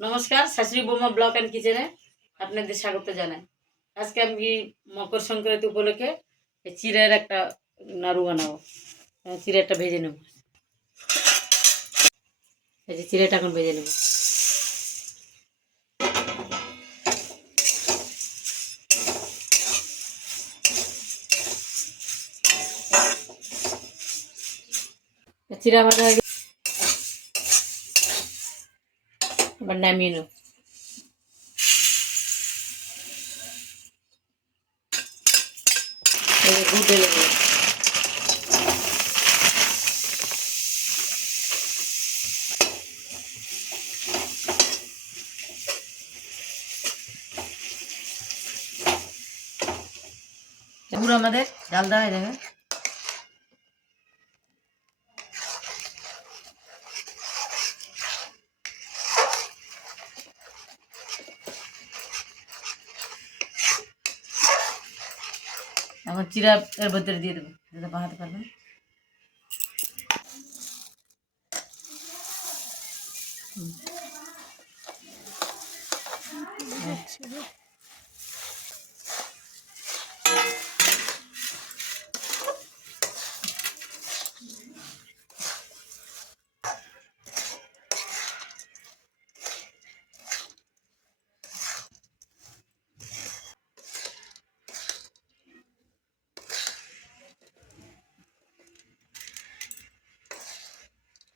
নমস্কার, শাশুড়ি বৌমা ব্লগ অ্যান্ড কিচেনে আপনাদের স্বাগত জানাই। আজকে আমি মকর সংক্রান্তি উপলক্ষে চিড়ের একটা নাড়ু বানাবো। চিড়েটা ভেজে নেব। এই যে চিড়েটা এখন ভেজে নেব। চিড়া ভাজা হয়ে গেছে, এবার নামিয়ে নেব। গুড় ঢেলে দেবো। গুড় আমাদের ডাল দেওয়া হয়ে যাবে। এখন চিড়া এর ভেতরে দিয়ে দেবো, যাতে বানাতে পারবেন।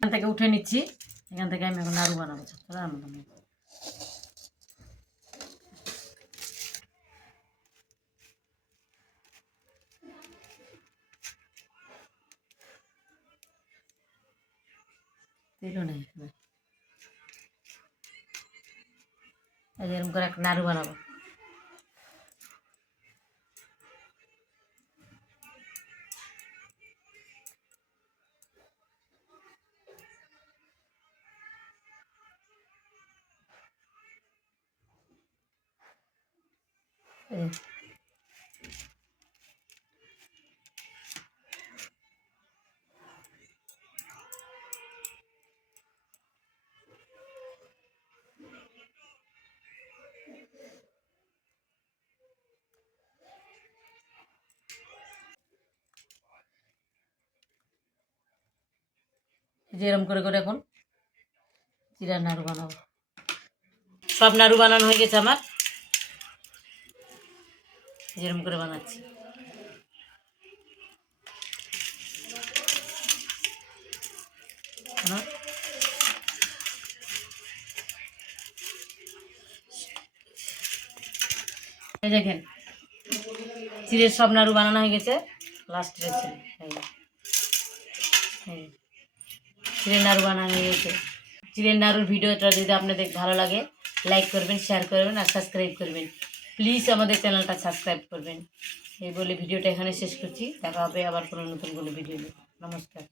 এখান থেকে উঠে নিচ্ছি। এখান থেকে আমি এখন নাড়ু বানাবো। তেলও নেই, এরকম করে একটা নাড়ু বানাবো। এরকম করে করে এখন চিড়ার নাড়ু বানাবো। সব নাড়ু বানানো হয়ে গেছে আমার। যেরকম করে বানাচ্ছি। এই দেখেন চিড়ের সব নাড়ু বানানো হয়ে গেছে। লাস্টের চিড়ের নাড়ু বানানো হয়ে গেছে। চিড়ের নাড়ুর ভিডিওটা যদি আপনাদের ভালো লাগে লাইক করবেন, শেয়ার করবেন আর সাবস্ক্রাইব করবেন। প্লিজ আমাদের চ্যানেলটা সাবস্ক্রাইব করবেন। এই বলে ভিডিওটা এখানে শেষ করছি। দেখা হবে আবার কোনো নতুন কোনো ভিডিও। নমস্কার।